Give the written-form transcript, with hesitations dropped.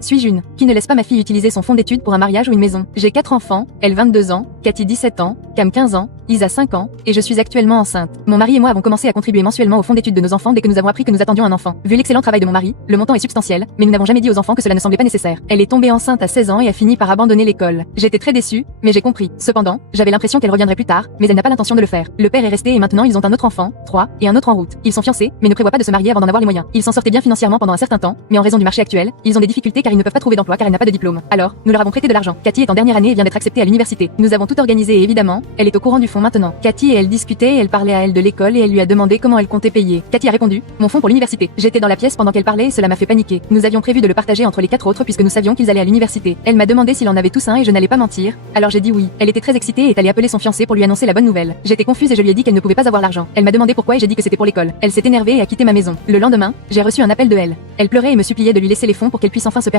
Suis-je une qui ne laisse pas ma fille utiliser son fonds d'études pour un mariage ou une maison? J'ai 4 enfants, elle 22 ans, Cathy 17 ans, Cam 15 ans, Isa 5 ans, et je suis actuellement enceinte. Mon mari et moi avons commencé à contribuer mensuellement au fonds d'études de nos enfants dès que nous avons appris que nous attendions un enfant. Vu l'excellent travail de mon mari, le montant est substantiel, mais nous n'avons jamais dit aux enfants que cela ne semblait pas nécessaire. Elle est tombée enceinte à 16 ans et a fini par abandonner l'école. J'étais très déçue, mais j'ai compris. Cependant, j'avais l'impression qu'elle reviendrait plus tard, mais elle n'a pas l'intention de le faire. Le père est resté et maintenant ils ont un autre enfant, 3, et un autre en route. Ils sont fiancés, mais ne prévoient pas de se marier avant d'en avoir les moyens. Ils s'en sortaient bien financièrement pendant un certain temps, mais en raison du marché actuel, ils ont des difficultés car ils ne peuvent pas trouver d'emploi car elle n'a pas de diplôme. Alors, nous leur avons prêté de l'argent. Cathy est en dernière année et vient d'être acceptée à l'université. Nous avons tout organisé et évidemment, elle est au courant du fonds maintenant. Cathy et elle discutaient et elle parlait à elle de l'école et elle lui a demandé comment elle comptait payer. Cathy a répondu, mon fonds pour l'université. J'étais dans la pièce pendant qu'elle parlait et cela m'a fait paniquer. Nous avions prévu de le partager entre les 4 autres puisque nous savions qu'ils allaient à l'université. Elle m'a demandé s'il en avait tous un et je n'allais pas mentir. Alors j'ai dit oui. Elle était très excitée et est allée appeler son fiancé pour lui annoncer la bonne nouvelle. J'étais confuse et je lui ai dit qu'elle ne pouvait pas avoir l'argent. Elle m'a demandé pourquoi et j'ai dit que c'était pour l'école. Elle s'est énervée et a quitté ma maison. Le lendemain, j'ai reçu un appel de elle. Elle pleurait et me suppliait de lui laisser les fonds pour qu'elle puisse enfin se permettre